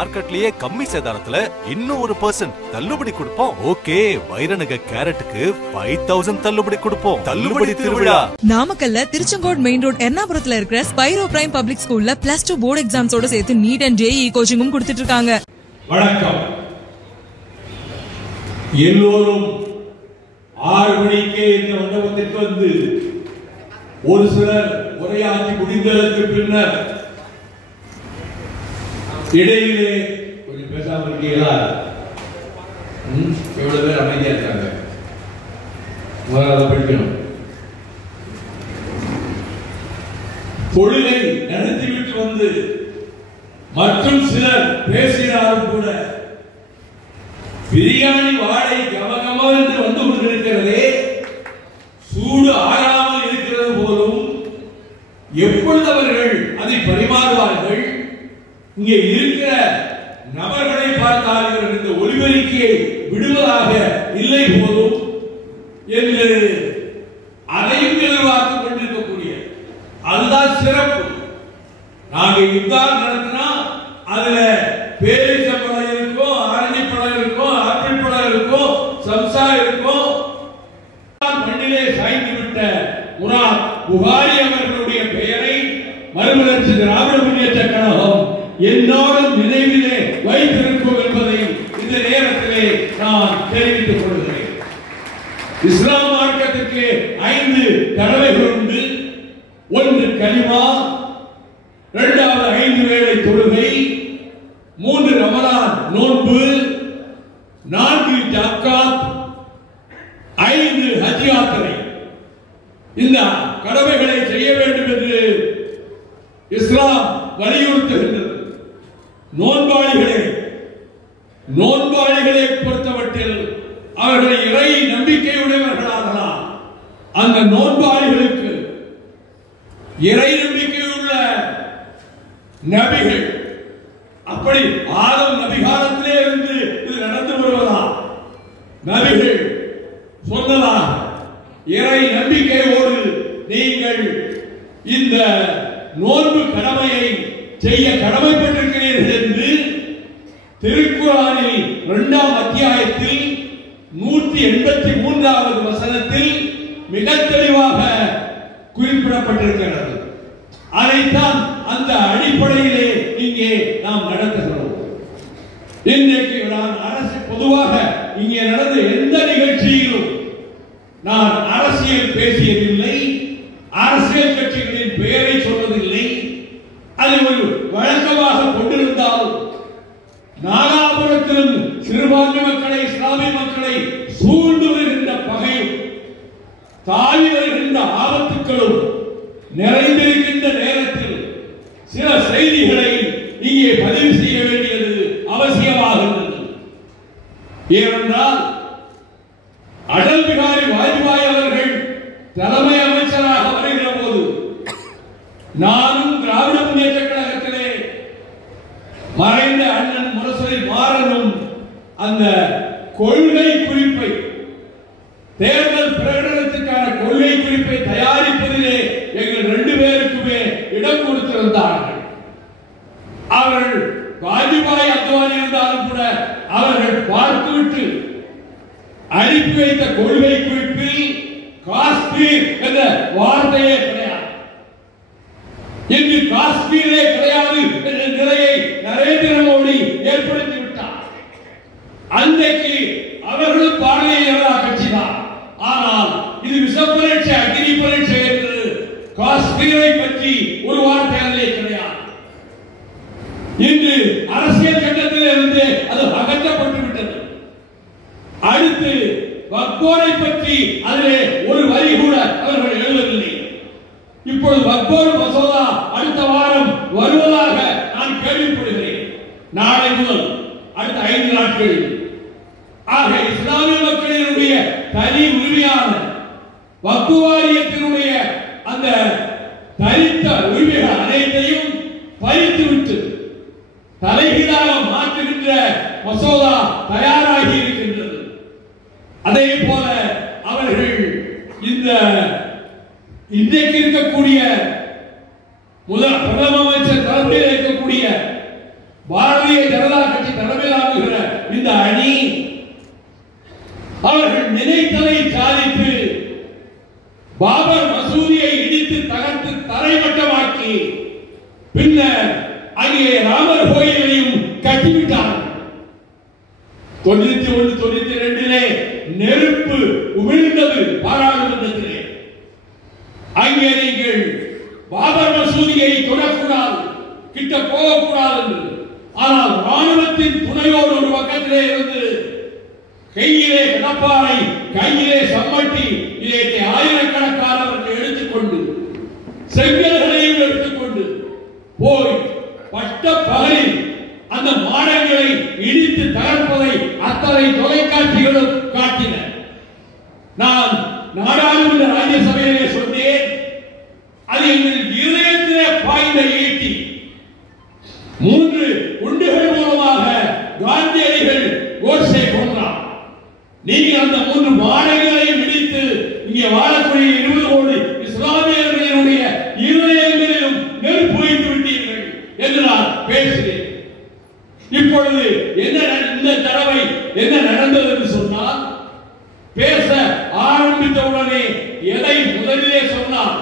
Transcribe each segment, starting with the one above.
மார்க்கெட்லயே கம்மி சேதாரத்துல இன்னும் 1% தள்ளுபடி கொடுப்போம். ஓகே, வைரநக கேரட்டுக்கு 5000 தள்ளுபடி கொடுப்போம். தள்ளுபடி திருவிழா நாமக்கல்ல திருச்செங்கோடு மெயின் ரோட் எர்ணாபுரத்துல இருக்கிற ஸ்பைரோ பிரைம் பப்ளிக் ஸ்கூல்ல +2 போர்டு எக்ஸாம்ஸோட சேர்த்து நீட் அண்ட் ஜேஇ கோச்சிங்கும் கொடுத்துட்டு இருக்காங்க. வணக்கம். எல்லோரும் 6 மணிக்கே இந்த மண்டபத்திற்கு வந்து ஒரு சிலர் உரையாற்றி முடிந்ததற்கு பின்னர் இடையிலே கொஞ்சம் பேசாம இருக்கீங்களா? எவ்வளவு பேர் அமைதியா இருக்காங்க? முதல்ல படிக்கணும். தொழிலை நடத்திவிட்டு வந்து மற்றும் சிலர் பேசினாலும் கூட பிரியாணி வாடை கமகம என்று வந்து கொண்டிருக்கிறதே, சூடு ஆறாமல் இருக்கிறது போலும். எப்பொழுது அவர்கள் அதை பரிமாறுவார்கள்? இங்கே இருக்கிற நபர்களை பார்த்தால் இந்த ஒலிபெருக்கியை விடுவதாக இல்லை போதும் என்று அதையும் எதிர்பார்த்துக் கொண்டிருக்கக்கூடிய அதுதான் சிறப்பு. நாங்கள் இவ்வாறு நடத்தினா அதுல பேரிச்சம்பழம் இருக்கும், ஆரஞ்சு பழம் இருக்கும், ஆப்பிள் பழம் இருக்கும், சம்சா இருக்கும். மண்ணிலே சாய்ந்து விட்ட முராத் புகாரி அவர்களுடைய பெயரை மறுமலர்ச்சி திராவிட முன்னேற்ற கழகம் என்னோடும் நினைவிலே வைத்திருக்கும் என்பதை இந்த நேரத்திலே நான் தெரிவித்துக் கொள்கிறேன். இஸ்லாம் மார்க்கத்திற்கு 5 கடமைகள் உண்டு. 1 கலிமா, 2வது 5 வேளை தொழுகை, 3 ரமலான் நோன்பு, 4 ஜக்காத், 5 ஹஜ் யாத்திரை. இந்த கடமைகளை செய்ய வேண்டும் என்று இஸ்லாம் வலியுறுத்துகின்றது. நோன்பாளிகளை பொறுத்தவற்றில் அவர்களை இறை நம்பிக்கையுடையவர்களாகலாம். அந்த நோன்பாளிகளுக்கு இறை நம்பிக்கையுள்ள நபிகள், அப்படி ஆதம் நபிகாலத்திலே இருந்து இது நடந்து வருவதா? நபிகள் சொன்னதா? இறை நம்பிக்கையோடு நீங்கள் இந்த நோன்பு கடமையை செய்ய கடமைப்பட்டிருக்கிறீர்கள் என்று திருக்குர்ஆனில் 2ஆம் அத்தியாயத்தில் 183வது வசனத்தில் மிக தெளிவாக குறிப்பிடப்பட்டிருக்கிறது. அதைத்தான் அந்த அடிப்படையிலே இங்கே நாம் நடத்துகிறோம். இன்றைக்கு நான் அரசு பொதுவாக இங்கே நடந்த எந்த நிகழ்ச்சியிலும் நான் அரசியல் பேசியதில்லை, அரசியல் கட்சிகளின் பெயரை சொல்வதில்லை. அதை ஒரு வழக்கமாக கொண்டிருந்தாலும் நாகாபுரத்திலும் சிறுபான்மை மக்களை, இஸ்லாமிய மக்களை சூழ்ந்து வருகின்ற பகையும் தாவி வருகின்ற ஆபத்துக்களும் நிறைந்திருக்கின்ற நேரத்தில் சில செய்திகளை இங்கே பதிவு செய்ய வேண்டியது அவசியமாகின்றது. ஏனென்றால் அடல் பிகாரி வாஜ்பாய் அவர்கள் தலைமை அமைச்சராக வருகிற போது நானும் திராவிட முன்னேற்ற கழகத்திலே மறைந்த அண்ணன் முரசொலி மாறனும் அந்த கொள்கை குறிப்பை, தேர்தல் பிரகடனத்துக்கான கொள்கை குறிப்பை தயாரிப்பதிலே எங்கள் 2 பேருக்குமே இடம் கொடுத்திருந்தார்கள். அவர்கள் வாஜ்பாய் அத்வானி இருந்தாலும் கூட அவர்கள் பார்த்துவிட்டு அனுப்பி வைத்த கொள்கை குறிப்பில் காஷ்மீர் என்ற வார்த்தையே கிடையாது. இன்று காஷ்மீரே கிடையாது என்ற நிலையை நரேந்திர மோடி ஏற்படுத்தி விட்டார். அன்றைக்கு அவர்களும் பாரதிய ஜனதா கட்சிதான். ஆனால் இது விஷ பரீட்சை, அக்னி பரீட்சை என்று காஷ்மீரை பற்றி ஒரு வார்த்தை அதிலே கிடையாது. இன்று அரசியல் சட்டத்தில் இருந்து அது அகற்றப்பட்டு விட்டது. அடுத்து வக்போரை பற்றி அதிலே ஒரு வரி கூட அவர்கள் எழுதவில்லை. இப்பொழுது வக்போர் மசோதா அடுத்த வாரம் வருவதாக நான் கேள்விப்படுகிறேன். நாளை முதல் அடுத்த 5 நாட்களில். ஆக இஸ்லாமிய மக்களினுடைய தனி உரிமையான வக்பு வாரியத்தினுடைய அந்த தனித்த உரிமைகள் அனைத்தையும் பறித்துவிட்டு தலைகீழாக மாற்றுகின்ற மசோதா தயாராகி இருக்கின்றது. அதே போல அவர்கள் இந்த இன்றைக்கு இருக்கக்கூடிய பிரதம அமைச்சர் தலைமையில் இருக்கக்கூடிய பாரதிய ஜனதா தொலைக்காட்சி தலைமையிலாகுகிற இந்த அணி அவர்கள் நினைத்ததை சாதித்து பாபர் மசூதியை இடித்து தகர்த்து தரைமட்டமாக்கி பின்னர் அங்கே ராமர் கோயிலையும் கட்டிவிட்டார்கள். 91-92 நெருப்பு உமிழ்ந்தது பாராளுமன்றத்திலே. அங்கே நீங்கள் பாபர் மசூதியை தொடக்கூடாது, கிட்ட போகக்கூடாது என்று. ஆனால் ராணுவத்தின் துணையோடு ஒரு பக்கத்திலே இருந்து கையிலே கடப்பாறை, கையிலே சம்மட்டி, இதை ஆயிரக்கணக்கானவர்கள் எடுத்துக்கொண்டு செங்கல்களையும் எடுத்துக்கொண்டு போய் பட்ட பகலில் அந்த மாடங்களை இடித்து தகர்ப்பதை அத்தனை தொலைக்காட்சிகளும் காட்டின. நான் நாடாளுமன்ற ராஜ்யசபையிலே சொன்னேன், அது எங்கள் இதயத்திலே பாய்ந்த ஈட்டி. 3 குண்டுகள் மூலமாக காந்தியடிகள் கோட்சே கொன்றார். நீங்கள் அந்த 3 மாடங்களையும் இடித்து இங்கே வாழக்கூடிய 20 கோடி இஸ்லாமியர்களுடைய இதயங்களிலும் நெருப்பு வைத்து விட்டீர்கள் என்று நான் பேசுகிறேன். இப்பொழுது இந்த தடவை என்ன நடந்தது என்று சொன்னால், பேச ஆரம்பித்தவுடனே எதை முதலிலே சொன்னால்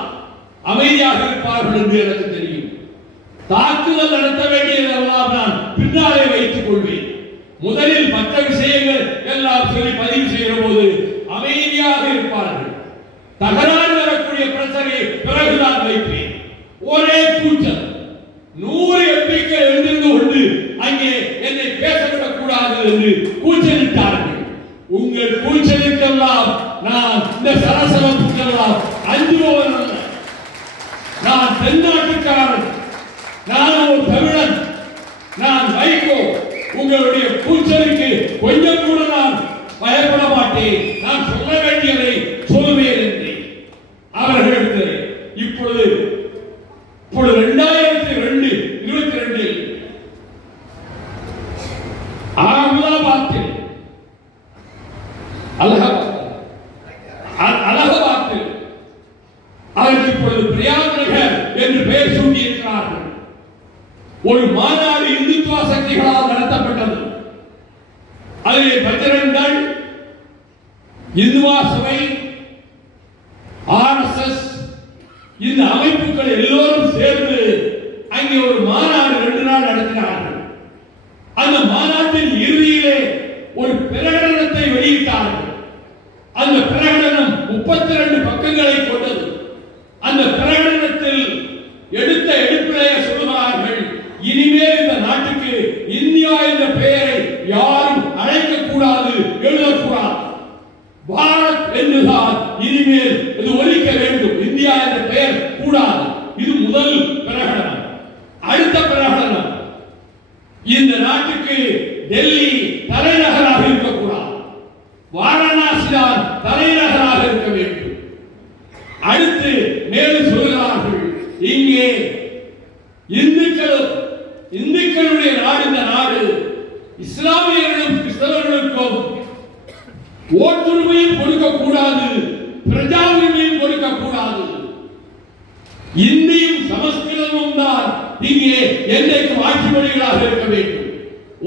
அமைதியாக இருப்பார்கள் என்று எனக்கு தெரியும். தாக்குதல் நடத்த வேண்டியதெல்லாம் நான் பின்னாலே வைத்துக் கொள்வேன். முதலில் மற்ற விஷயங்கள் எல்லாம் சொல்லி பதிவு செய்கிற போது அமைதியாக இருப்பார்கள். தகராறு வரக்கூடிய பிரச்சனை பிறகுதான் வைப்பேன். ஒரே கூச்சல், 100 எம்பிக்கள் எழுந்திருந்து கொண்டு அங்கே என்னை பேசவிடக் கூடாது என்று கூச்சலிட்டார்கள். உங்கள் கூச்சலுக்கெல்லாம் நான் இந்த சரசரப்புக்கெல்லாம் அஞ்சுபவன் அல்ல. நான் தென்னாட்டுக்காரன், நான் ஒரு தமிழன், நான் வைகோ. உங்களுடைய கூச்சலுக்கு கொஞ்சம் கூட நான் பயப்பட மாட்டேன். நான் சொல்ல வேண்டியதை சொல்லுவேன் என்று அவர்களுக்கு இப்பொழுது 2022 அகமதாபாத்தில் அலகாபாத்தில் அதற்கு இப்பொழுது பிரயாக் நகர் என்று பெயர் சூட்டியிருக்கிறார்கள். ஒரு மாநாடு இந்துத்துவ சக்திகளால் நடத்தப்பட்டது. அதிலே பஜ்ரங்தள், இந்துவா சபை, RSS இந்த அமைப்புகள் எல்லோரும் சேர்ந்து அங்கே ஒரு மாநாடு 2 நாள் நடத்தினார்கள். அந்த மாநாட்டின் இறுதியிலே ஒரு பிரகடனத்தை வெளியிட்டார்கள். அந்த பிரகடனம் 32 பக்கங்களை கொண்டது. அந்த பிரகடனத்தில் எடுத்த எடுப்பிலேயே சொல்கிறார்கள், இனிமேல் இந்த நாட்டுக்கு இந்தியா என்ற பெயரை யாரும் அழைக்க கூடாது, எழுதக்கூடாது. பாரத் என்றுதான் இனிமேல் இது ஒலிக்க வேண்டும். இந்தியா என்ற பெயர் கூடாது. இது முதல் பிரகடனம். அடுத்த பிரகடனம், இந்த நாட்டுக்கு டெல்லி தலைநகராக இருக்கக்கூடாது, வாரணாசி தான் தலைநகராக இருக்க வேண்டும். அடுத்து மேலும் சொல்கிறார்கள், இங்கே இந்துக்களுடைய நாடு இந்த நாடு, இஸ்லாமியர்களும் கிறிஸ்தவர்களுக்கும் ஓட்டுரிமையும் கொடுக்கக்கூடாது, பிரஜா உரிமையும் கொடுக்கக்கூடாது. இந்தியும் சமஸ்கிருதமும் தான் இங்கே என்றைக்கும் ஆட்சி மொழிகளாக இருக்க வேண்டும்.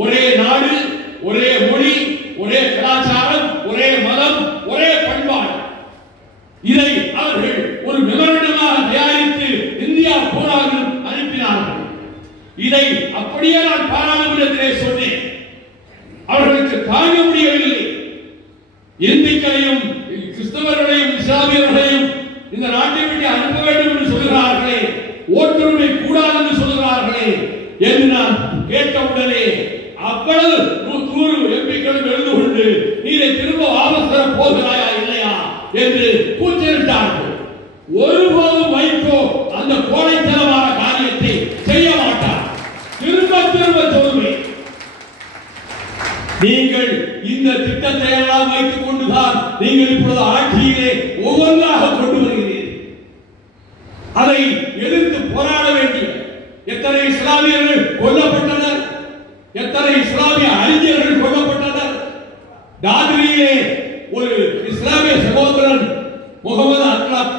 ஒரே நாடு, ஒரே மொழி, ஒரே கலாச்சாரம், ஒரே மதம், ஒரே பண்பாடு. இதை அவர்கள் ஒரு மெமரண்டமாக தயாரித்து இந்தியா பூராவில் அனுப்பினார்கள். இதை அப்படியே நான் பாராளுமன்றத்திலே சொன்னேன். அவர்களுக்கு தாங்க முடியவில்லை. இந்துக்களையும் கிறிஸ்தவர்களையும் இஸ்லாமியர்களையும் இந்த நாட்டை விட்டு அனுப்ப வேண்டும் என்று சொல்கிறார்களே, ஓட்டுரிமை கூடாது என்று சொல்கிறார்களே என்று நான் கேட்டவுடனே அவ்வளவு 100 எம்பிக்களும் எழுந்து கொண்டு நீரை திரும்ப வாபஸ் தர போகிறாயா இல்லையா என்று கூச்சலிட்டார்கள். ஒருபோதும் வைகோ அந்த கோழைத்தனமான காரியத்தை செய்ய மாட்டார். திரும்ப திரும்ப சொல்வேன், நீங்கள் இந்த திட்டத்தை எல்லாம் வைத்துக் கொண்டுதான் நீங்கள் இப்பொழுது ஆட்சியிலே ஒவ்வொன்றாக கொண்டு வருகிறீர்கள். அதை எதிர்த்து போராட வேண்டிய எத்தனை இஸ்லாமியர்கள் கொல்லப்பட்டனர், எத்தனை இஸ்லாமிய அறிஞர்கள் கொல்லப்பட்டனர். தாத்ரியிலே ஒரு இஸ்லாமிய சகோதரன் முகமது அக்லப்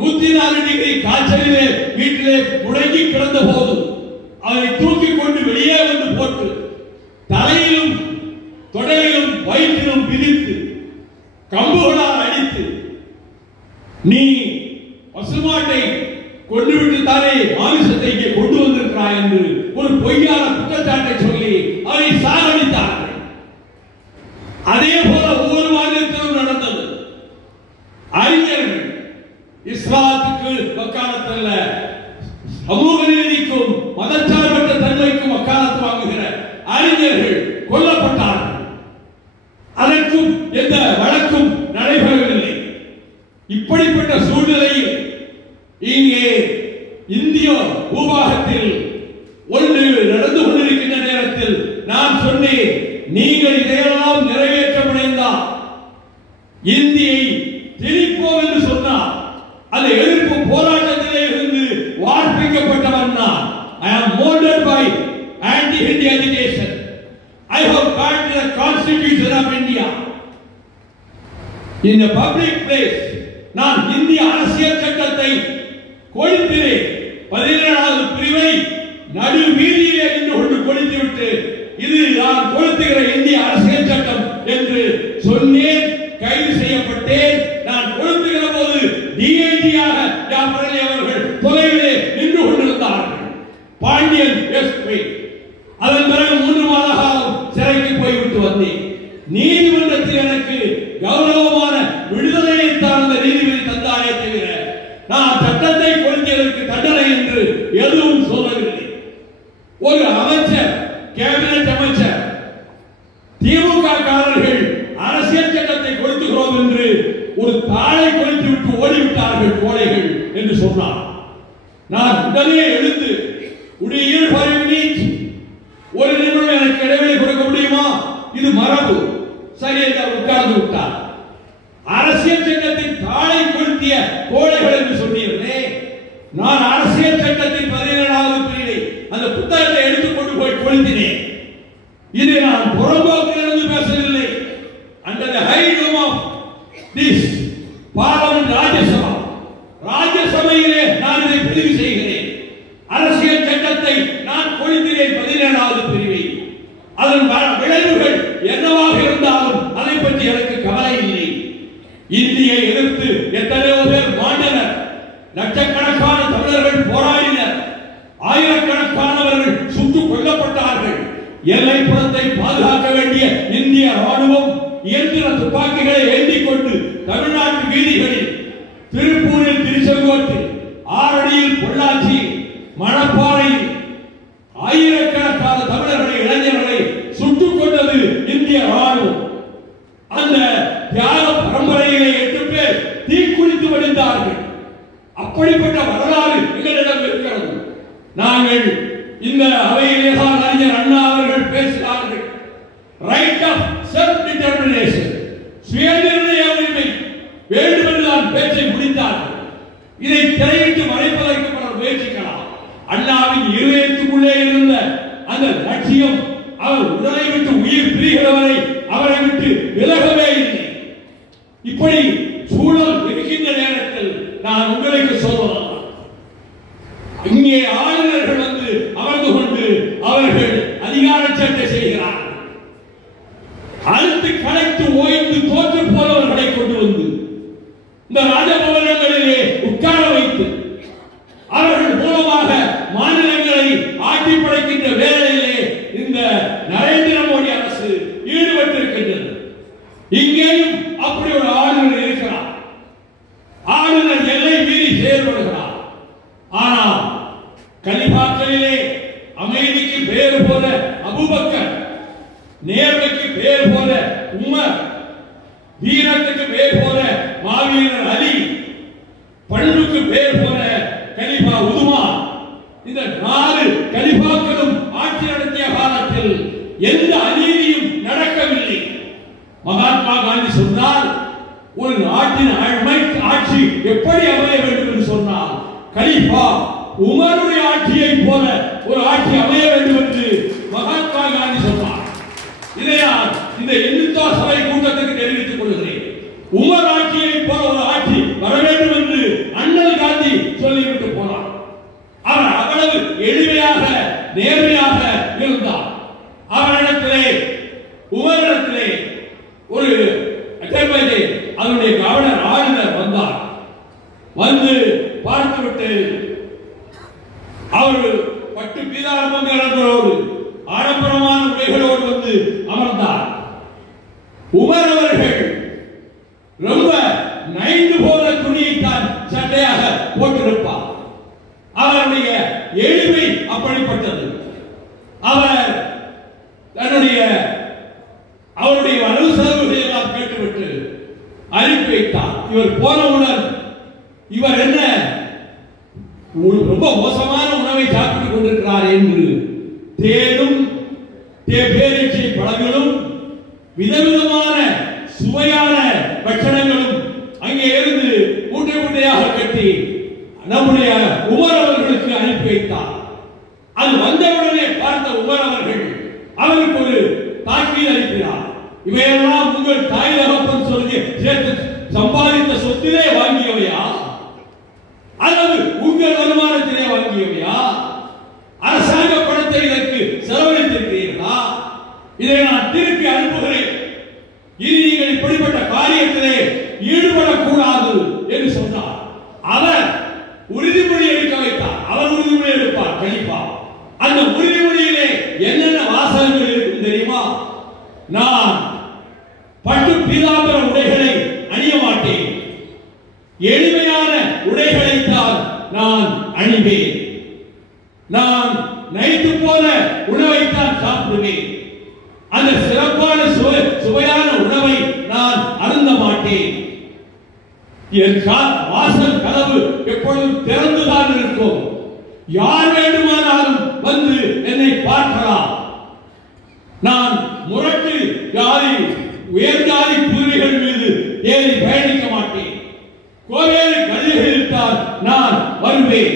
104 டிகிரி காய்ச்சலிலே வீட்டிலே முடங்கி கிடந்த போது அவரை தூக்கி கொண்டு வெளியே வந்து போட்டு தலையிலும் தொடையிலும் வயிற்றிலும் பிரித்து கம்புகளால் அடித்து நீ பசுமாட்டை கொண்டுவிட்டு தானே மாமிசத்தை இங்கே கொண்டு வந்திருக்கிறாய் என்று ஒரு பொய்யான குற்றச்சாட்டை சொல்லி அவரை சாகடித்தார்கள். அதே போல ஒவ்வொரு மாநிலத்திலும் நடந்தது. அறிஞர்கள் இஸ்லாத்துக்கு வக்காலத்தல்ல, சமூக நீதிக்கும் மதச்சார்பற்ற தன்மைக்கும் வக்காலத்து வாங்குகிற அறிஞர்கள் கொல்லப்பட்டார்கள். அதற்கும் எந்த வழக்கும் நடைபெறவில்லை. இப்படிப்பட்ட சூழ்நிலையில் இங்கே இந்திய பூபாகத்தில் ஒன்று நடந்து கொண்டிருக்கின்ற நேரத்தில் நான் சொன்னேன், நீங்கள் இதையெல்லாம் நிறைவேற்ற முனைந்தால், இந்தியை திணிப்போம் என்று சொன்னார். அந்த எதிர்ப்பு போராட்டத்திலே இருந்து வார்ப்பிக்கப்பட்டவன் நான். I am molded by anti-Hindi agitation. I have backed the Constitution of India. In a public place, நான் இந்திய அரசியல் சட்டத்தை கொளுத்தினேன். 17வது பிரிவை நடு வீதியிலே நின்று கொண்டு கொளுத்திவிட்டு, இது நான் கொளுத்துகிற இந்திய அரசியல் சட்டம் என்று சொன்னேன். கைது செய்யப்பட்டேன். நான் கொளுத்துகிற போது டிஐஜியாக ஜாஃபர் அவர்கள் தொலைவிலே நின்று கொண்டிருந்தார்கள். பாண்டியன் எஸ்பி. அதன் பிறகு 3 மாத காலம் சிறைக்கு போய்விட்டு வந்தேன். நீதிமன்றத்தில் எனக்கு கௌரவமான விடுதலையை சார்ந்த நீதிபதி தந்தாரே தவிர நான் சட்டத்தை கொளுத்தியதற்கு தண்டனை என்று எதுவும் சொல்லவில்லை. ஒரு அமைச்சர், கேபினட் அமைச்சர், திமுக காரர்கள் அரசியல் சட்டத்தை கொளுத்துகிறோம் என்று ஒரு தாளை கொளுத்து விட்டு ஓடிவிட்டார்கள் கோழைகள் என்று சொன்னார். நான் உடனே எழுந்து ஒரு நிமிடம் எனக்கு இடைவெளி கொடுக்க முடியுமா? இது மரபு. சரி என்று உட்கார்ந்து விட்டார். அரசியல் சட்டத்தின் தாளை கொளுத்திய கோழைகள் என்று சொன்னீர்களே, நான் அரசியல் சட்டத்தின் 17வது பிரிவை அந்த புத்தகத்தை எடுத்துக்கொண்டு போய் கொளுத்தினேன். இதை நான் புறம்போக்கிலிருந்து பேசவில்லை. Under the high dome of this parliament, ராஜ்யசபையிலே நான் இதை பதிவு செய்கிறேன். அரசியல் சட்டத்தை நான் கொளுத்தினேன் 17வது பிரிவை. அதன் விளைவுகள் என்னவாக இருந்தாலும் அதை பற்றி எனக்கு கவலை இல்லை. இந்தியை எதிர்த்து எத்தனையோ பேர் மாண்டனர். லட்சக்கணக்கான தமிழர்கள் போராடினர். ஆயிரக்கணக்கானவர்கள் சுட்டுக் கொல்லப்பட்டார்கள். எல்லைப்புறத்தை பாதுகாக்க வேண்டிய இந்திய ராணுவம் இயந்திர துப்பாக்கிகளை ஏந்திக் கொண்டு தமிழ்நாட்டு வீதிகளில், திருப்பூரில் திருச்செங்கோட்டில், ஆரணியில், பொள்ளாச்சியில், மணப்பாறையில் ஆயிரக்கணக்கான தமிழர்களை, இளைஞர்களை சுட்டுக் கொண்டது இந்திய ராணுவம். அந்த தியாக பரம்பரையிலே 8 பேர் தீக்குளித்து வடிந்தார்கள். அப்படிப்பட்ட வரலாறு எங்களிடம் இருக்கிறது. நாங்கள் இந்த அவையிலே தான் அறிஞர் அண்ணா அவர்கள் பேசினார்கள். ரைட் ஆஃப் செல்ஃப் டிட்டர்மினேஷன், சுயநிர்ணய உரிமை வேண்டும் என்று தான் பேச்சை முடித்தார்கள். இதை திரையிட்டு மறைப்பதற்கு பலர் முயற்சிக்கலாம். அண்ணாவின் இருதயத்துக்குள்ளே இருந்த அந்த லட்சியம் அவர் உடலை விட்டு உயிர் பிரிகிறவரை அவரை விட்டு விலகவே இல்லை. இப்படி சூழல் இருக்கின்ற நேரத்தில் நான் உங்களுக்கு சொல்லலாம், இங்கே ஆளுநர்கள் வந்து அமர்ந்து கொண்டு அவர்கள் அதிகார சட்டை செய்கிறார்கள். அழுத்து கலைத்து ஓய்ந்து தோற்று போனவர்களை கொண்டு வந்து இந்த ராஜபவனங்களிலே உட்கார வைத்து அவர்கள் மூலமாக மாநிலங்களை ஆட்சி படைக்கின்ற வேலையிலே இந்த நரேந்திர மோடி அரசு ஈடுபட்டிருக்கின்றது. இங்கேயும் அப்படி ஒரு ஆளுநர் இருக்கிறார். ஆளுநர் எல்லை மீறி செயல்படுகிறார். ஆனால் கலிபாக்களிலே அமைதிக்கு பேர் போல அபூபக்கர், நேர்மைக்கு பேர் போல உமர், வீரத்துக்கு பேர் போல மாவீரர் அலி, பண்புக்கு பேர் போல கலிபா உதுமான், இந்த 4 கலிபாக்களும் ஆட்சி நடத்திய காலத்தில் எந்த அநீதியும் நடக்கவில்லை. மகாத்மா காந்தி சொன்னார், ஒரு நாட்டின் ஆட்சி எப்படி அமைய வேண்டும் என்று சொன்னால் கலிபா உமருடைய ஆட்சியை போல ஒரு ஆட்சி அமைய வேண்டும் என்று மகாத்மா காந்தி சொன்னார். இதை நான் இந்த இந்துத்துவ சபை கூட்டத்துக்கு தெரிவித்துக் கொள்கிறேன். உமர் ஆட்சியை போல ஒரு ஆட்சி வர வேண்டும் என்று அண்ணல் காந்தி சொல்லிவிட்டு போனார். அவர் அவ்வளவு எளிமையாக நேர்மையாக இருந்தார். அவரிடத்திலே வந்து அமர்ந்தார். உமர் அவர்கள் ரொம்ப நைந்து போன துணியைத்தான் சட்டையாக போட்டிருப்பார். அவருடைய எளிமை அப்படிப்பட்டது. அவர் அவருடைய வரவு செலவுகளை எல்லாம் கேட்டுவிட்டு அனுப்பி வைத்தார். இவர் போனவுடன் இவர் என்ன ரொம்ப மோசமான உணவை சாப்பிட்டுக் கொண்டிருக்கிறார் என்று தேனும் பேரீச்சை பழங்களும் விதவிதமான சுவையான பட்சணங்களும் அங்கே இருந்து மூட்டை மூட்டையாக கட்டி நம்முடைய உமர் அவர்களுக்கு அனுப்பி வைத்தார். அது வந்தவுடனே பார்த்த உமர் அவர்கள் அவருக்கு ஒரு தாக்கீது அளிக்கிறார். இவையெல்லாம் உங்கள் தாய் தகப்பன் சொல்லி சேர்த்து சம்பாதித்த சொத்திலே வாங்கியவையா அல்லது உங்கள் வருமானத்திலே வாங்கியவையா? அரசாங்க பணத்தை இதற்கு செலவழித்திருக்கிறீர்களா? இதை நான் திருப்பி அனுப்புகிறேன். இனி நீங்கள் இப்படிப்பட்ட காரியத்திலே ஈடுபடக்கூடாது என்று சொன்னார். அவர் உறுதிமொழி எடுக்க வைத்தார். அவர் உறுதிமொழி எடுப்பார் கண்டிப்பா. அந்த உறுதிமொழியிலே என்னென்ன வாசகங்கள் இருக்கும் தெரியுமா? நான் பட்டு பீதாம்பர உடைகளை அணிய மாட்டேன், எளிமையான உடைகளை தான் நான் அணிவேன், நான் நைத்து போன உணவைத்தான் சாப்பிடுவேன், அந்த சிறப்பான சுவையான உணவை நான் அருந்த மாட்டேன், என் வாசல் கதவு எப்பொழுதும் திறந்துதான் இருக்கும், யார் வேண்டுமானாலும் வந்து என்னை பார்க்கலாம், நான் முரட்டு ஜாதி உயர்ஜாதி குதிரைகள் மீது ஏறி பயணிக்க மாட்டேன், கோவேறு கழுதைகளில் தான் நான் வருவேன்.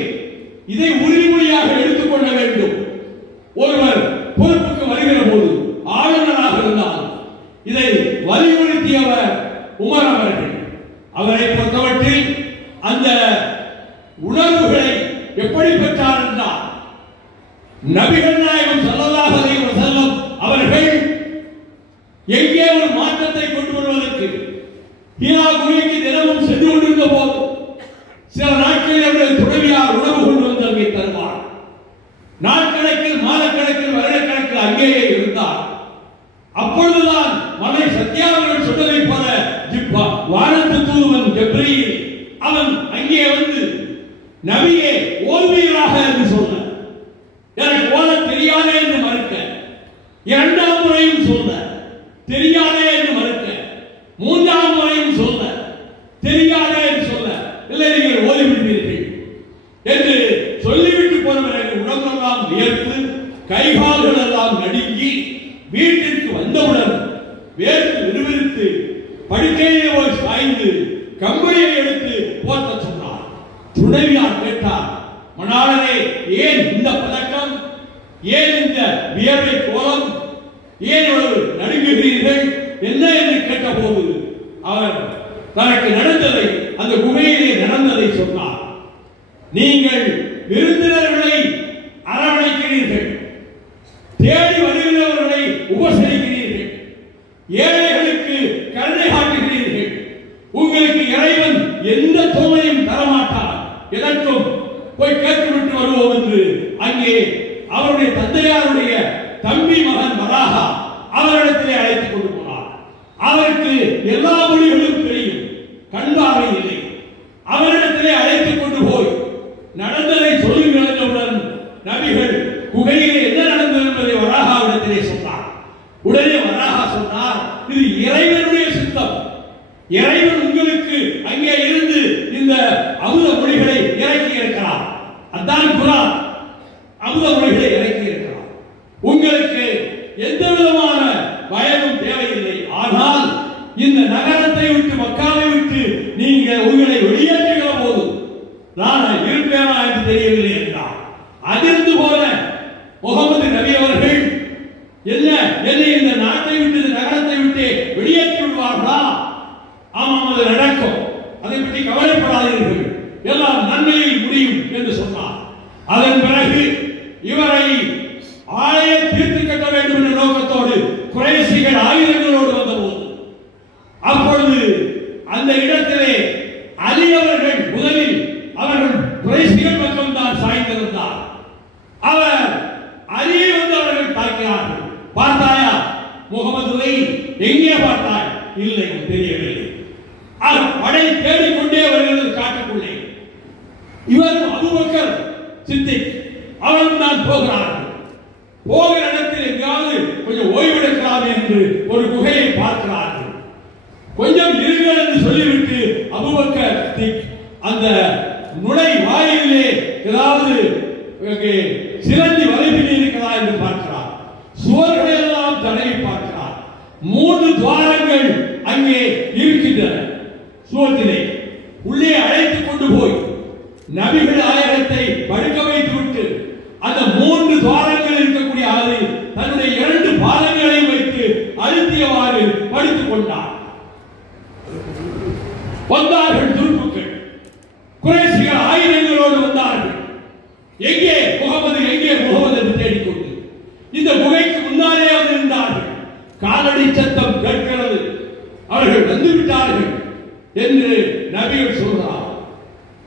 இதை உறுதிமொழியாக எடுத்துக்கொள்ள வேண்டும். ஒருவர் பொறுப்புக்கு வருகிற போது ஆளுநராக இருந்தால் இதை வலியுறுத்தியவர் உமர் அவர்கள். அவரை பொறுத்தவற்றில் அந்த உணர்வுகளை எப்படி பெற்றார் என்றால், நபிகள் நாயகம் ஸல்லல்லாஹு அலைஹி வஸல்லம் அவர்கள் எங்கே ஒரு மாற்றத்தை கொண்டு வருவதற்கு ஹீரா குகைக்கு தினமும் சென்று கொண்டிருந்த போது சில நாட்களில் அவருடைய துணைவியார் உணவு கொண்டு வந்து அங்கே தருவார். நாட்கணக்கில் மாதக்கணக்கில் வருடக்கணக்கில் அங்கேயே இருந்தார். அப்பொழுதுதான் மலை சத்யாவர்கள் சொன்னதை போல வானத்து தூதுவன் ஜிப்ரீல் அவன் அங்கே வந்து நபியே ஓதுவீராக என்று சொன்ன, எனக்கு ஓத தெரியாதே என்று மறுக்க, இரண்டாம் முறையும் சொல்ல தெரியாதே என்று மறுக்க, மூன்றாம் முறையும் சொல்ல தெரியாதே என்று சொல்ல, இல்லை நீங்கள் ஓதிவிடுவீர்கள் என்று சொல்லிவிட்டு போன பிறகு உடம்பெல்லாம் வியர்த்து கைகால்கள் எல்லாம் நடுங்கி வீட்டிற்கு வந்தவுடன் வேர்த்து விறுவிறுத்து படுக்கையிலே போய் சாய்ந்து கம்பளியை எடுத்து போர்த்த சொன்னார். துணைவியார் கேட்டார், மணாளரே ஏன் இந்த பதக்கம், ஏன் இந்த வியர்வை கோலம், ஏன் இவ்வளவு நடுங்குகிறீர்கள் என்ன என்று கேட்டபோது அவர் தனக்கு நடந்ததை, அந்த குகையிலே நடந்ததை சொன்னார். நீங்கள் விருந்தினர்களை அரவணைக்கிறீர்கள், தேடி வருகிறவர்களை உபசரிக்கிறீர்கள், ஏழைகளுக்கு கருணை காட்டுகிறீர்கள், உங்களுக்கு இறைவன் எந்த தோல்வியும் தரமாட்டார், எதற்கும் போய் கேட்டுவிட்டு வருவோம் என்று அங்கே அவருடைய தந்தையாருடைய தம்பி மகன் மராகா அவரிடத்திலே அழைத்துக் கொண்டு போனார். அவருக்கு எல்லா மொழிகளும் தெரியும், கண்பார்வை இல்லை. அவரிடத்திலே அழைத்துக் கொண்டு போய் நடந்ததை சொல்லுங்கள் என்றவுடன் நபிகள் குகையிலே என்ன நடந்தது என்பதை வராகாவிடத்திலே சொன்னார். உடனே வராகா சொன்னார், இது இறைவனுடைய சித்தம், இறைவன் உங்களுக்கு அங்கே இருந்து இந்த அமுத மொழிகளை இறக்கி இருக்கிறார். அதான் குர்ஆன், அமுத மொழிகளை இறக்கி இருக்கிறார். உங்களுக்கு எந்த விதமான பயமும் தேவையில்லை. ஆனால் இந்த நகரத்தை விட்டு, மக்காவை விட்டு நீங்க உங்களை வெளியேற்றுகிற போது நான் இருப்பேனா என்று தெரியவில்லை என்றார். அதிர்ந்து போன முகமது நபி அவர்கள், என்னை இந்த நாட்டை விட்டு, இந்த நகரத்தை விட்டு வெளியேற்றி விடுவார்களா? ஆமாம், அது நடக்கும், அதை பற்றி கவலைப்படாதீர்கள், எல்லாம் நன்மையில் முடியும் என்று சொன்னார். அதன் பிறகு இவரை ஆலய தீர்த்து கட்ட வேண்டும் என்ற நோக்கத்தோடு குறைஷிகள் ஆயுதங்களோடு வந்தபோது அப்பொழுது அந்த இடத்திலே அலி அவர்கள் முதலில் அவர்கள் குறைஷிகள் பக்கம் தான் சாய்ந்திருந்தார். அவர் அலியை வந்து அவர்கள் தாக்கினார்கள். பார்த்தாயா எங்கே பார்த்தாய்? இல்லை, தெரியவில்லை. படை தேடிக்கொண்டே வருகிறது காட்டுக்குள்ளே. இவரும் அபூபக்கர் சித்திக் அவரும் தான் போகிறார்கள். போகிற இடத்தில் எங்காவது கொஞ்சம் ஓய்வெடுக்கலாம் என்று ஒரு குகையை பார்க்கிறார்கள். கொஞ்சம் இருங்கள் என்று சொல்லிவிட்டு அபூபக்கர் சித்திக் அந்த நுழை வாயிலே ஏதாவது சிறந்தி வலைப்பில் இருக்கிறதா என்று பார்க்கிறார். சுவர்களை எல்லாம் தடவி பார்க்கிறார். 3 துவாரங்கள் அங்கே இருக்கின்றன. சுவத்திலே உள்ளே அழைத்துக் கொண்டு போய் நபிகள் ஆயிரத்தை படுக்க வைத்து விட்டு அந்த 3 துவாரங்கள் இருக்கக்கூடிய அதில் தன்னுடைய 2 பாதங்களையும் வைத்து அழுத்தியவாறு படுத்துக் கொண்டார். வந்தார்கள் துருப்புக்கள். குறைஷிகள் ஆயுதங்களோடு வந்தார்கள். எங்கே முகமது என்று தேடிக்கொண்டு இந்த குகைக்கு முன்னாலே வந்திருந்தார்கள். காலடி சத்தம் கேட்கிறது. அவர்கள் வந்துவிட்டார்கள் என்று நபிகள் சொல்றார்.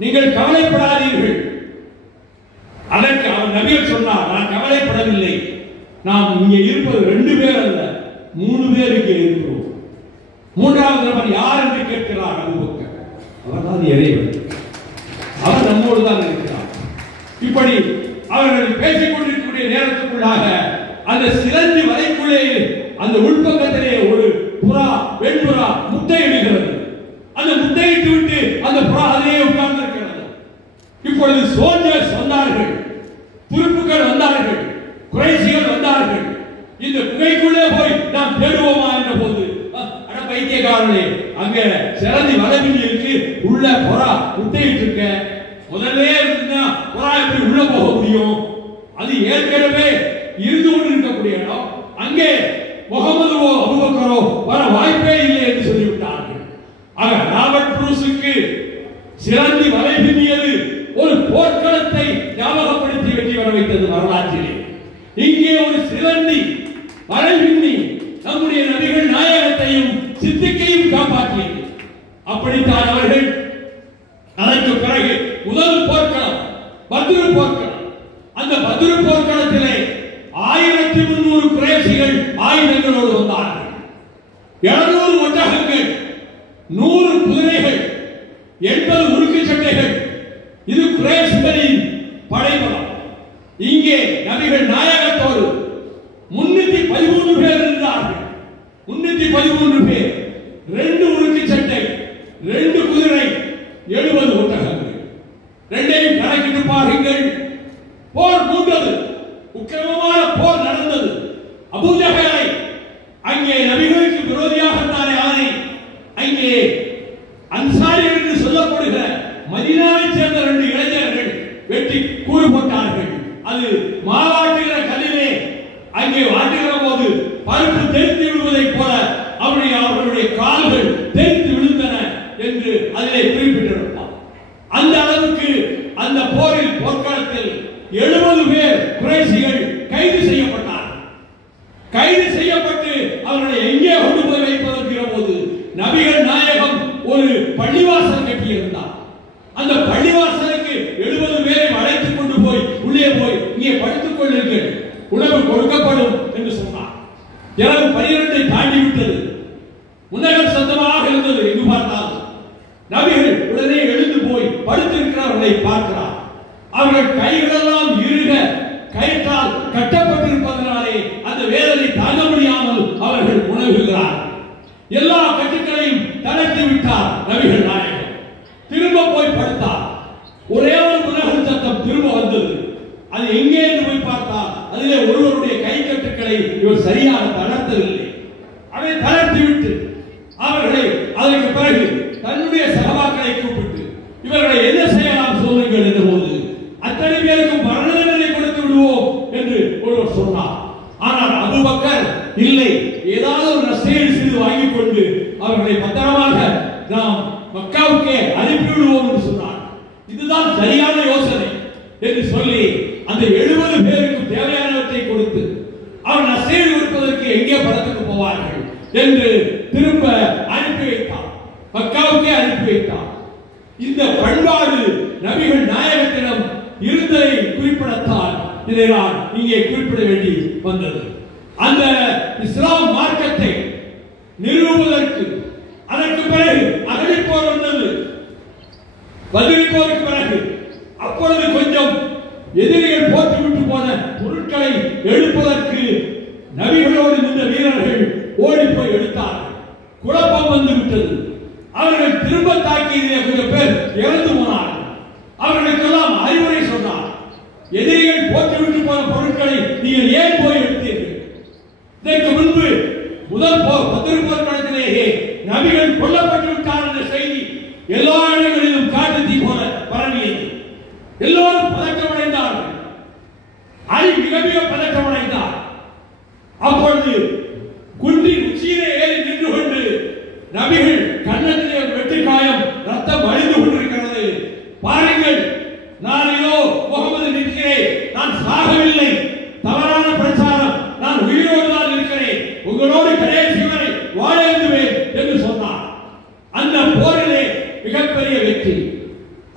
நீங்கள் கவலைப்படாதீர்கள். அதற்கு அவர் நபிகள் சொன்னார், நான் கவலைப்படவில்லை. நாம் இங்கே இருப்பது 2 பேர் அல்ல, 3 பேர் இங்கே இருக்கிறோம். 3வது நபர் யார் என்று கேட்கிறார் அபூபக்கர். அவர்தான் இறைவன். அவர் நம்மோடு தான் இருக்கிறார். இப்படி அவர்கள் பேசிக் கொண்டிருக்கக்கூடிய நேரத்துக்குள்ளாக அந்த சிலந்தி வலைக்குள்ளே அந்த உள்பக்கத்திலே ஒரு புறா, வெண்புறா முட்டையிடுகிறது. அந்த முட்டையிட்டு விட்டு அந்த புறா அதே உட்கார்ந்து இருக்கிறது. இப்பொழுது சோல்ஜர்ஸ் வந்தார்கள், துருப்புக்கள் வந்தார்கள், குறைஷிகள் வந்தார்கள். இந்த குகைக்குள்ளே போய் நாம் தேடுவோமா என்ற போது, அட பைத்தியக்காரனே, அங்க சிலந்தி வலைப்பில் இருக்கு, உள்ள புறா முட்டையிட்டு இருக்க. முதல்ல இருந்தா புறா எப்படி உள்ள போக முடியும்? அது ஏற்கனவே இருந்து கொண்டு இருக்கக்கூடிய இடம். அங்கே முகமதுவோ அபூபக்கரோ வர வாய்ப்பே இல்லை என்று சொல்லிவிட்டார்கள். ஆக ராபர்ட் ப்ரூஸுக்கு சிலந்தி வலை பின்னியது ஒரு போர்க்களத்தை ஞாபகப்படுத்தி வெற்றி வர வைத்தது வரலாற்றிலே. இங்கே ஒரு சிலந்தி வலை பின்னி நம்முடைய நபிகள் நாயகத்தையும் சித்திக்கையும் காப்பாற்றியது. அப்படித்தான் அவர்கள் அதற்கு பிறகு முதல் போர்க்களம் பத்ரு போர்க்களம். அந்த பத்ரு போர்க்களத்திலே 1300 குறைஷிகள் ஆயுதங்களோடு வந்தார்கள். 700 ஒட்டகங்கள், 100 குதிரைகள், 80 உருக்கு சட்டைகள். இது குறைஷிகளின் படைபலம். இங்கே நபிகள் நாயகத்தோடு 313 பேர் இருந்தார்கள். 313 பேர், 2 உருக்கு சட்டை, 2 குதிரை, 70 ஒட்டகங்கள். 2ஐயும் கணக்கிட்டு பாருங்கள். போர் மூண்டது. உக்கிரமமான போர் நடந்தது. அபூஜஹலை அங்கே நபிகளுக்கு விரோதியாகத்தானே ஆனை அங்கே அன்சாரிகள் என்று சொல்லப்படுகிற மதீனாவை சேர்ந்த 2 இளைஞர்கள் வெட்டி கூறு போட்டார்கள். அது மாவாட்டுகிற கல்லிலே அங்கே வாட்டுகிற போது பருப்பு தெரித்து விடுவதைப் போல அவர்களுடைய கால்கள் தெரித்து விழுந்தன என்று அதிலே குறிப்பிட்டிருப்பார். அந்த அளவுக்கு அந்த போரில் போர்க்களத்தில் 70 பேர் குறைஷிகள் கைது செய்யப்பட்டார்கள். கைது செய்யப்பட்டு அவர்களை எங்கே கொண்டு போய் வைப்பதற்கிற போது நபிகள் நாயகம் ஒரு பள்ளிவாசல் கட்டியிருந்தார். அந்த பள்ளிவாசலுக்கு 70 பேரை அழைத்துக் கொண்டு போய் உள்ளே போய் இங்கே படுத்துக் கொள்ளுங்கள், உணவு கொடுக்கப்படும் என்று சொன்னார். இரவு 12 தாண்டி விட்டது. உணவு சத்தமாக இருந்தது. எங்கு பார்த்தாலும் நபிகள் உடனே எழுந்து போய் படுத்திருக்கிறவர்களை பார்க்கிறார். அவர்கள் கைகளெல்லாம் இறுக கயிற்றால் கட்டப்பட்டிருப்பதனாலே அந்த வேதனை தாங்க முடியாமல் அவர்கள் உணவுகிறார். எல்லா கட்டுக்களையும் தளர்த்தி விட்டார் நபிகள் நாயகம். திரும்ப போய் படுத்தார். ஒரே ஒரு உணவு சத்தம் திரும்ப வந்தது. அது எங்கே என்று போய் பார்த்தால் அதிலே ஒருவருடைய கை கட்டுக்களை இவர் சரியாக தளர்த்தவில்லை. அதை தளர்த்தி விட்டு அவர்களை அதற்கு பிறகு தன்னுடைய சகாக்களை கூப்பிட்டு இவர்களை என்ன செய்யலாம் சொல்லுங்கள் என்ற போது அத்தனை பேருக்கும் மரண தண்டனை கொடுத்து விடுவோம் என்று ஒருவர் சொன்னார். ஆனால் அபூபக்கர் இல்லை, ஏதாவது ஒரு நஷ்டஈடு செய்து வாங்கிக் கொண்டு அவர்களை பத்திரமாக நாம் மக்காவுக்கே அனுப்பிவிடுவோம் என்று சொன்னார். இதுதான் சரியான யோசனை என்று சொல்லி அந்த 70 பேருக்கு தேவையானவற்றை கொடுத்து அவர் நஷ்டஈடு கொடுப்பதற்கு எங்கே படத்துக்கு போவார்கள் என்று திரும்ப அனுப்பி வைத்தார். மக்காவுக்கே அனுப்பி வைத்தார். இந்த பண்பாடு நபிகள் நாயகத்திடம் இருந்ததை குறிப்பிடத்தான் இதை நான் இங்கே குறிப்பிட வேண்டி வந்தது. அந்த இஸ்லாம் மார்க்கத்தை கோபம் வந்து விட்டது. அவர்கள் திரும்ப தாக்கியதிலே கொஞ்சம் பேர் இறந்து போனார்கள். அவர்களுக்கெல்லாம் அறிவுரை சொன்னார். எதிரிகள் போட்டுவிட்டு போன பொருட்களை நீங்கள் ஏன் போய் எடுத்தீர்கள்? இதற்கு முன்பு முதல் பத்ர் போர்க்களத்திலேயே நபிகள் கொல்லப்பட்டு விட்டார் என்ற செய்தி எல்லா இடங்களிலும் காட்டு தீ போல பரவியது. எல்லோரும் பதற்றமடைந்தார்கள். அலி மிக மிக பதற்றமடைந்தார். அப்பொழுது குன்றின் உச்சியிலே ஏறி நின்று கொண்டு நபிகள் கன்னத்திலே வெட்டு காயம், ரத்தம் வழிந்து கொண்டிருக்கிறது. பாருங்கள், நான் இதோ முகமது நிற்கிறேன், நான் சாகவில்லை, தவறான பிரச்சாரம், நான் உயிரோடு தான் இருக்கிறேன், உங்களோடு கடைசி வரை வாழ எழுதுவேன் என்று சொன்னார். அந்த போரிலே மிகப்பெரிய வெற்றி.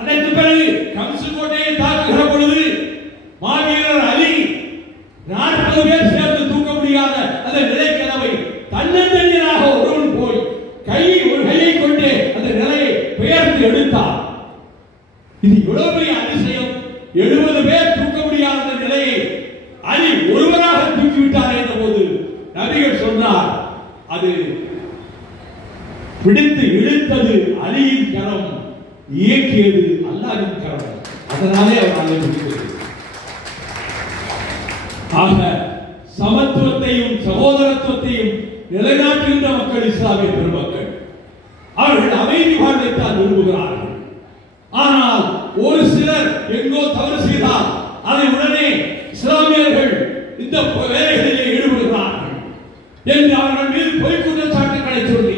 அதற்கு பிறகு கம்சு கோட்டையை தாக்குகிற பொழுது மாவீரர் அலி 40 பேர் சேர்ந்து தூக்க முடியாத அந்த நிலை கதவை தன்னந்தனியனாக ஒருவன் போய் ஒரு கையை கொண்டு அந்த நிலையை பெயர்ந்து எடுத்தார். இது இவ்வளவு பெரிய அதிசயம். 70 பேர் தூக்க முடியாத நிலையை அலி ஒருவராக தூக்கிவிட்டார் என்ற போது நபிகள் சொன்னார், அது பிடித்து இழுத்தது அலியின் கரம், இயக்கியது அல்லாஹ்வின் கரம். அதனாலே அவரால் முடிந்தது. ஆக சமத்துவத்தையும் சகோதரத்துவத்தையும் நிலைநாட்டுகின்ற மக்கள் இஸ்லாமிய பெருமக்கள். அவர்கள் அமைதி வாழ்வைத்தான் விரும்புகிறார்கள். ஆனால் ஒரு சிலர் எங்கோ தவறு செய்தால் அதை உடனே இஸ்லாமியர்கள் இந்த வேலைகளிலே ஈடுபடுகிறார்கள் என்று அவர்கள் மீது பொய் குற்றச்சாட்டுகளை சொல்லி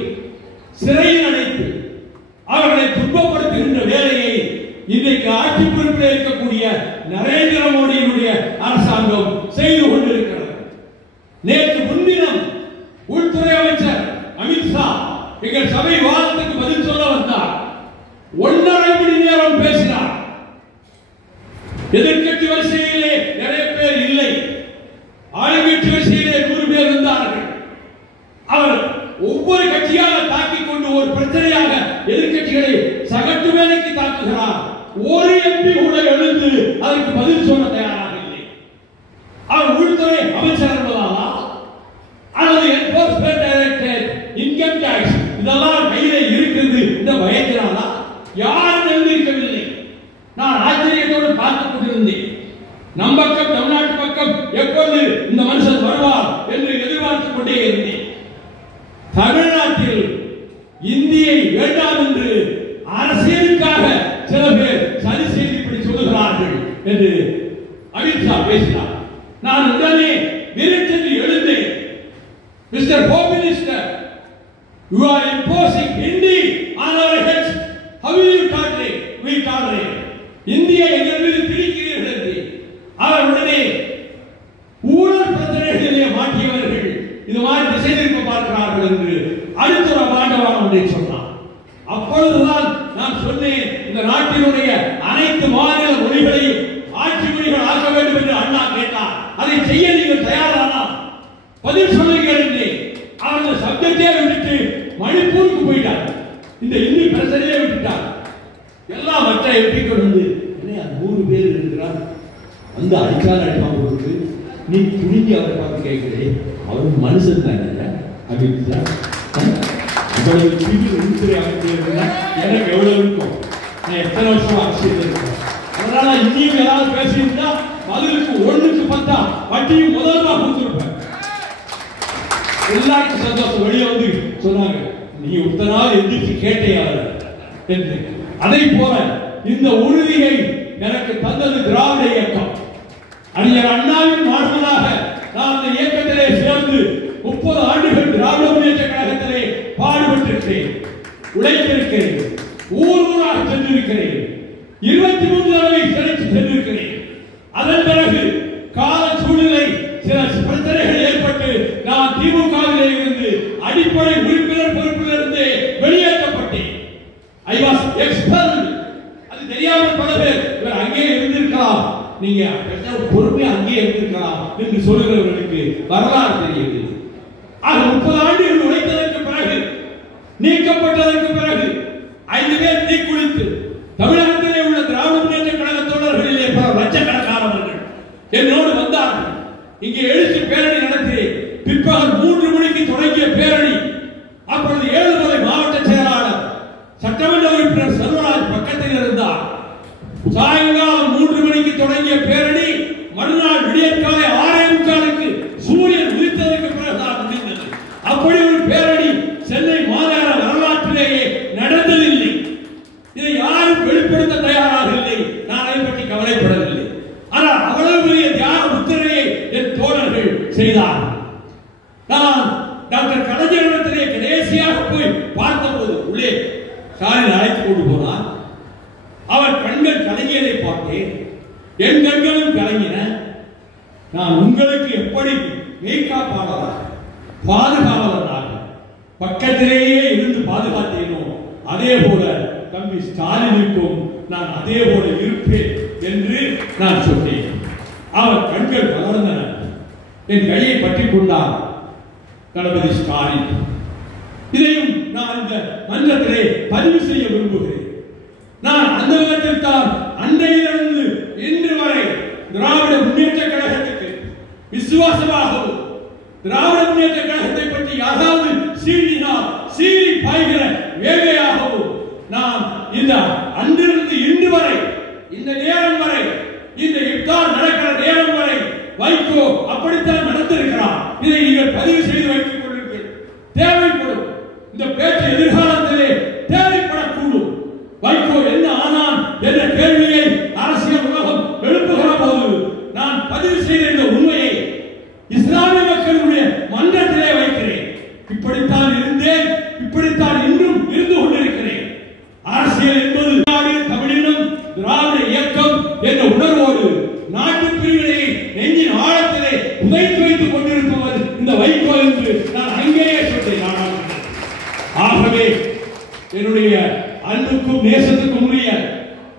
சிறையில் அடைத்து அவர்களை துன்பப்படுத்துகின்ற வேலையை இன்றைக்கு ஆட்சி பொறுப்பில் இருக்கக்கூடிய நரேந்திர மோடியினுடைய அரசாங்கம் செய்து கொண்டிருக்கிறது. நேற்று முன்தினம் உள்துறை அமைச்சர் அமித்ஷா எங்கள் சபை வாதத்துக்கு பதில் சொல்ல வந்தார். 1.5 மணி நேரம் பேசினார். எதிர்க்கட்சி வரிசையிலே நிறைய பேர் இல்லை, ஆளுங்கட்சி வரிசையிலே 100 பேர் இருந்தார்கள். அவர் ஒவ்வொரு கட்சியாக தாக்கிக் கொண்டு ஒரு பிரச்சனையாக எதிர்க்கட்சிகளை சகட்டு வேலைக்கு தாக்குகிறார். ஒரு எம்பி கூட எழுந்து அதற்கு பதில் சொல்ல தயாராக இல்லை. அவர் உள்துறை அமைச்சர் என்பதாலா அல்லது என்ஃபோர்ஸ்மென்ட் டைரக்டரேட், இன்கம் டாக்ஸ் இதெல்லாம் கையிலே இருக்கிறது இந்த பயத்தினாலா? யாரும் எழுந்திருக்கவில்லை. நான் ஆச்சரியத்தோடு பார்த்துக் கொண்டிருந்தேன். நம் பக்கம் தமிழ்நாட்டு பக்கம் எப்பொழுது இந்த மனுஷன் வருவார் என்று எதிர்பார்த்துக் கொண்டே இருந்தேன். தமிழ்நாட்டில் இந்தியை வேண்டாம் என்று அரசியலுக்காக சில பேர் சரி செய்து இப்படி சொல்லுகிறார்கள் என்று அமித்ஷா பேசினார். நான் உடனே விரட்டென்று எழுந்தேன். Mister home minister, you are imposing Hindi on our heads. How will you tolerate? We tolerate. இந்தியை எங்கள் மீது திணிக்கிறீர்கள் என்று அவர் உடனே ஊழல் பிரச்சனைகளிலே மாட்டியவர்கள் இது மாதிரி திசை திருப்ப பார்க்கிறார்கள் என்று அடுத்த ஒரு பாண்டவான் ஒன்றை சொன்னார். அப்பொழுதுதான் நான் சொன்னேன், இந்த நாட்டினுடைய அனைத்து மாநில மொழிகளையும் ஆட்சி மொழிகள் ஆக்க வேண்டும் என்று அண்ணா கேட்டார். அதை செய்ய நீங்கள் தயாரானா பதில் சொல்லுங்கள் என்று அவர் அந்த சப்ஜெக்டே விட்டுட்டு மணிப்பூருக்கு போயிட்டார். இந்த இந்தி பிரச்சனையே விட்டுட்டார். எல்லாம் மற்ற எம்பிக்கள் வந்து 100 பேர் இருக்கிறார், வந்து அடிக்காத அடிக்காம இருக்கு, நீ துணிஞ்சு அவரை பார்த்து கேட்கிறேன், அவர் மனுஷன் தானே அமித்ஷா, அவ்வளவு பிரிவு உள்துறை அமைச்சர் எனக்கு எவ்வளவு இருக்கும், நான் எத்தனை வருஷம் அரசியல் இருக்கேன். அதனால இன்னும் ஏதாவது பேசியிருந்தா பதிலுக்கு 1க்கு 10 வட்டியும் முதல்வா கொடுத்துருப்பேன். எல்லாருக்கும் சந்தோஷம். வெளியே வந்து சொன்னாங்க, நீ உத்தனால் எந்திரிச்சு கேட்டையாரு என்று. அதை போல இந்த உறுதியை எனக்கு தந்தது திராவிட இயக்கம். அறிஞர் அண்ணாவின் மாணவனாக நான் அந்த இயக்கத்திலே சேர்ந்து 30 ஆண்டுகள் திராவிட முன்னேற்ற கழகத்திலே பாடுபட்டிருக்கிறேன், உழைத்திருக்கிறேன், ஊர் ஊராக சென்றிருக்கிறேன், 23 தடவை சிறைக்கு சென்றிருக்கிறேன். அதன் பிறகு கால சூழ்நிலை சில பிரச்சனைகள் ஏற்பட்டு நான் திமுகவிலே இருந்து அடிப்படை உறுப்பினர் பொறுப்பிலிருந்து வெளியேற்றப்பட்டேன். I was expelled. அது தெரியாமல் பல பேர் இவர் அங்கே இருந்திருக்கலாம், நீங்க பொறுப்பை அங்கே இருந்திருக்கலாம் என்று சொல்லுகிறவர்களுக்கு வரலாறு தெரியுது. ஆக 30 ஆண்டுகள் உழைத்ததற்கு பிறகு, நீக்கப்பட்டதற்கு பிறகு 5 பேர் தீக்குளித்து தமிழகத்திலே உள்ள திராவிட முன்னேற்ற கழக தோழர்களிலே பல லட்சக்கணக்கானவர்கள் என்னோடு வந்தார்கள். இங்கே எழுச்சி பேரணி நடத்தி பிற்பகல் 3 மணிக்கு தொடங்கிய பேரணி அப்பொழுது 7 வரை டாக்டர் கலைஞரிடத்திலே கடைசியாக போய் பார்த்தபோது உள்ளே ஸ்டாலின் அழைத்து கொண்டு போனார். அவர் கண்கள் கலங்கியதை பார்த்தேன். என் கண்களும் கலங்கின. நான் உங்களுக்கு எப்படி மேய்காப்பாளராக பாதுகாவலராக பக்கத்திலேயே இருந்து பாதுகாத்தேனோ அதே போல தம்பி ஸ்டாலினுக்கும் நான் அதே போல இருப்பேன் என்று நான் சொன்னேன். அவர் கண்கள் வளர்ந்தன. என் கையை பற்றிக் கொண்டார் தளபதி ஸ்டாலின். இதையும் நான் இந்த மன்றத்திலே பதிவு செய்ய விரும்புகிறேன். நான் அந்த விதத்தில் தான் அன்றையிலிருந்து இன்று வரை திராவிட முன்னேற்ற கழகத்துக்கு விசுவாசமாகவும் திராவிட முன்னேற்ற கழகத்தை பற்றி யாராவது சீறினால் சீறி பாய்கிற வேலையாகவும் நான் இந்த அன்றிலிருந்து இன்று வரை இந்த நேரம் வரை இந்த இஃப்தார் நடக்கிற நேரம் வரை வைகோ அப்படித்தான் நடந்திருக்கிறார். இதை நீங்கள் பதிவு செய்து வைத்துக் கொள்ளுங்கள். தேவைப்படும் இந்த பேச்சு எதிர்காலத்திலே தேவைப்படக்கூடும். வைகோ என்ன ஆனான் என்ற கேள்வியை அரசியல் உலகம் எழுப்புகிற போது நான் பதிவு செய்த இந்த உண்மையை இஸ்லாமிய மக்களுடைய மன்றத்திலே வைக்கிறேன். இப்படித்தான் இருந்தேன், இப்படித்தான் இன்றும் இருந்து கொண்டிருக்கிறேன். அரசியல் என்பது தமிழினம் திராவிட இயக்கம் என்ற உணர்வோடு நாட்டு பிரிவினை நெஞ்சின் ஆழத்திலே புதைத்து வைத்துக் கொண்டிருப்பவர் இந்த வைகோ என்று நான் அங்கேயே சொன்னேன். ஆகவே என்னுடைய அன்புக்கும் நேசத்துக்கும் உரிய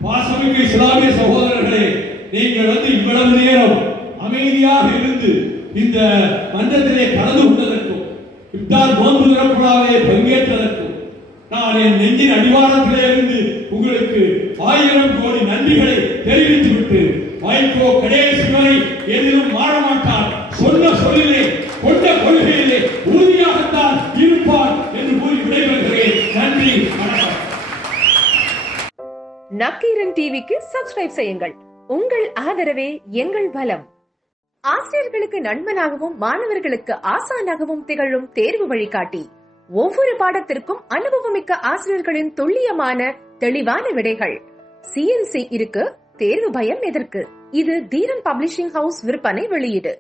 பாசமிக்க இஸ்லாமிய சகோதரர்களே, நீங்கள் இவ்வளவு நேரம் அமைதியாக இருந்து இந்த மன்றத்திலே கலந்து கொண்டதற்கும் இஃப்தார் நோன்பு திறப்புலாவே பங்கேற்றதற்கும் நான் என் நெஞ்சின் அடிவாரத்திலே இருந்து உங்களுக்கு 1000 கோடி நன்றிகளை தெரிவித்துவிட்டு வைகோ கடைசி வரை எதிலும் மாறமாட்டார். சொன்ன சொல்லிலே கொண்ட கொள்கையிலே உறுதியாகத்தான் இருப்பார் என்று கூறி விடைபெறுகிறேன். நன்றி, வணக்கம். நக்கீரன் டிவிக்கு சப்ஸ்கிரைப் செய்யுங்கள். உங்கள் ஆதரவே எங்கள் பலம். ஆசிரியர்களுக்கு நண்பனாகவும் மாணவர்களுக்கு ஆசானாகவும் திகழும் தேர்வு வழிகாட்டி. ஒவ்வொரு பாடத்திற்கும் அனுபவமிக்க ஆசிரியர்களின் துல்லியமான தெளிவான விடைகள். CNC இருக்கு, தேர்வு பயம் எதற்கு? இது தீரன் பப்ளிஷிங் ஹவுஸ் விற்பனை வெளியீடு.